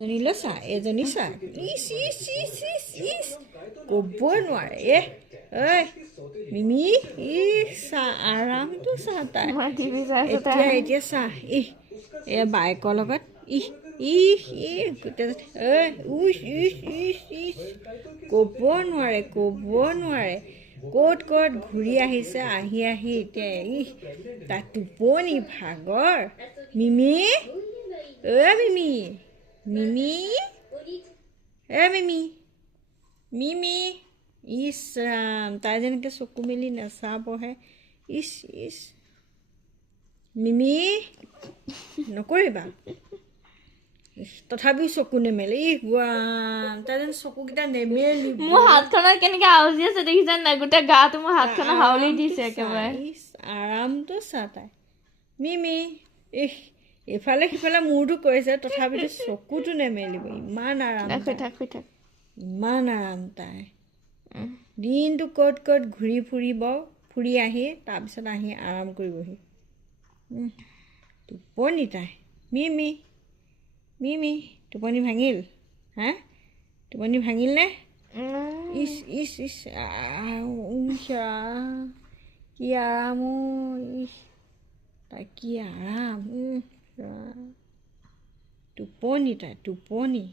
এজনীলৈ চা এজনী চা ইচ ইচ ইচ ইচ ইচ ক'বই নোৱাৰে ঐ মিমি চা আৰামটো চা তাই এতিয়া চা বাইকৰ লগত গোটেই ইচ ইচ ইচ ক'ব নোৱাৰে ক'ত ঘূৰি আহিছে আহি এতিয়া তাৰ টোপনি ভাগৰ মিমি মিমি মিমি মিমি ইচ ৰাম তাই যেনেকৈ চকু মেলি নাচাবহে ইচ মিমি নকৰিবা তথাপিও চকু নেমেলে তাই যেন চকুকেইটা নেমেলি মোৰ হাতখনত কেনেকৈ আউজি আছে দেখিছা নাই গোটেই গাটো মোৰ হাতখনত হাউলি দিছে একেবাৰে আৰামটো চা তাই মিমি ইফালে সিফালে মূৰটো কৰিছে তথাপিতো চকুটো নেমেলিব ইমান আৰাম তাই দিনটো ক'ত ফুৰি আহি তাৰপিছত আহি আৰাম কৰিবহি টোপনি তাই মিমি টোপনি ভাঙিল টোপনি ভাঙিলনে ইচ কি আৰাম তাই কি আৰাম টোপনি